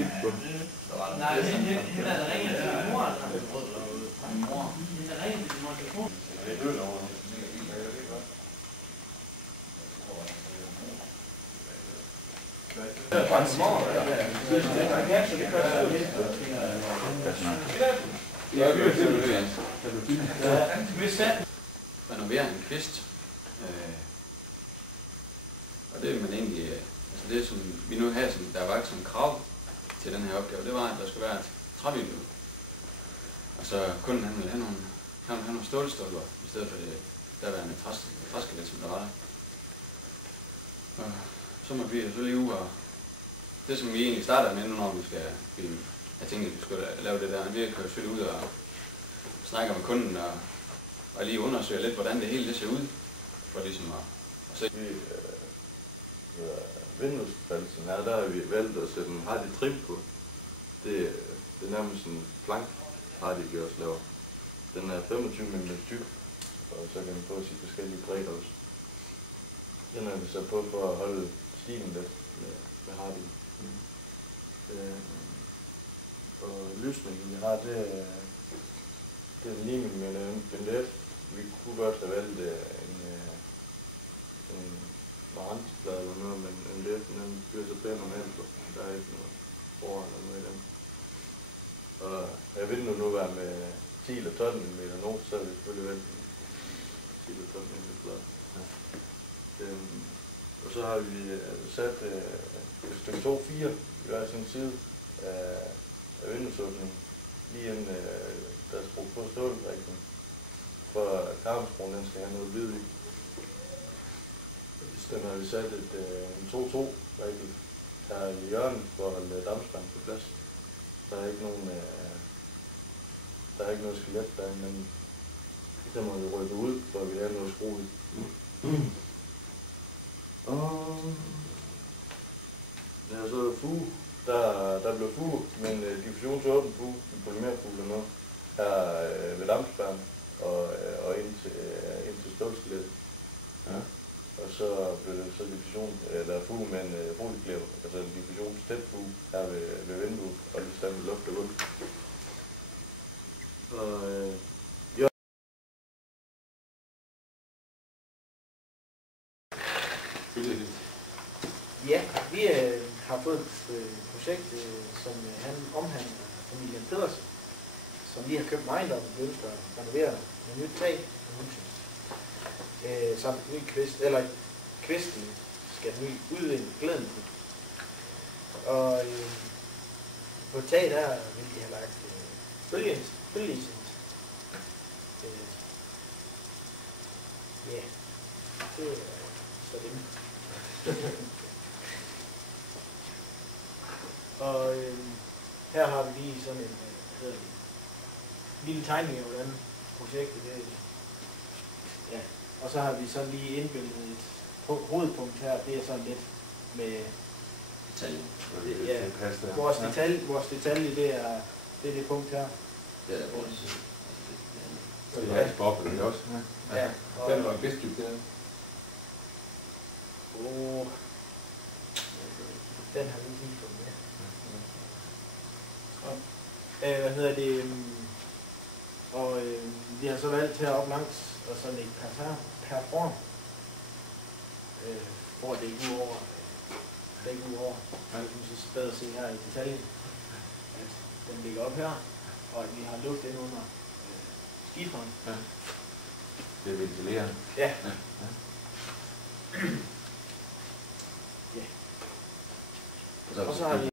skib på. Nej, hende er der ringet til mor, eller min mor. Hende er ringet til min mor. Det er død over. Renovere en kvist. Og det vil man egentlig, altså det som vi nu har, som der var som krav til den her opgave, det var, at der skulle være et trævindue. Og så kunden han ville have nogle stålstolper, i stedet for det derværende træskelet, som der var der. Og så måtte vi jo så lige ud, og det som vi egentlig starter med nu, når vi skal filme, jeg tænkte, at vi skulle lave det der, vi kan jo selvfølgelig ud og snakke med kunden og lige undersøge lidt, hvordan det hele det ser ud, for ligesom at se. Vinduespalsen her, der har vi valgt at sætte en hardy trim på. Det er nærmest en plank, hardy vi også laver. Den er 25 mm tyk, og så kan den få sit forskellige bredder også. Den har vi så på for at holde stilen lidt med hardy. Og lysningen vi har, det er en 9 mm MDF. Vi kunne godt have valgt en marantblad eller noget, men MDF'en den bliver så pæn om alt, der er ikke noget over eller noget i den. Og jeg vil nu være med 10 eller 12 mm not, så har vi selvfølgelig valgt en 10 eller 12 mm blad. Og så har vi sat et stykke 2-4 i hver sin side af vinduesåbningen, lige inden der er skruet på stålrækken, for at karmensbroen den skal have noget hvid i. Den har vi sat en 2-2-række her i hjørnet for at holde dampspanden på plads. Der er ikke noget skelet der, men så må vi rykke ud, for at vi har noget skru i. Og ja, så er der fuge. Der blev fuge, men diffusionsåben fuge, en polymerfuge eller noget, her ved dampspanden og ind til stålskelettet. Ja. Og så blev det så diffusion, eller fuge med en folieklæber, altså en diffusionstæt fuge her ved vinduet, og lige stand med luft og gulv. Ja, vi har fået et projekt, som omhandler familien Pedersen, som lige har købt en ejendom og ønsker at renovere med nyt tag på huset. Samt en ny kvist, eller kvisten skal ny udvinde glæden på. Og på taget der vil de have lagt bølgeisens. Ja, det er så det. Og her har vi lige sådan en lille tegning af, hvordan projektet det er. Ja. Og så har vi så lige indbygget et hovedpunkt her, det er sådan lidt med Detaljen. Ja, vores detalje, det er det punkt her. Det er vores. Så det er jeres boble, det også? Ja. Den var bedst dybt der. Den har vi lige fået med. Og vi har så valgt heroppe langs og sådan et perform, hvor det ikke ud over. Det er ikke ud over. Man kan så bedre se her i detaljen, at den ligger op her, og at vi har luft ind under skiferen. Ja. Det er ventileret. Ja. Ja. Og så har vi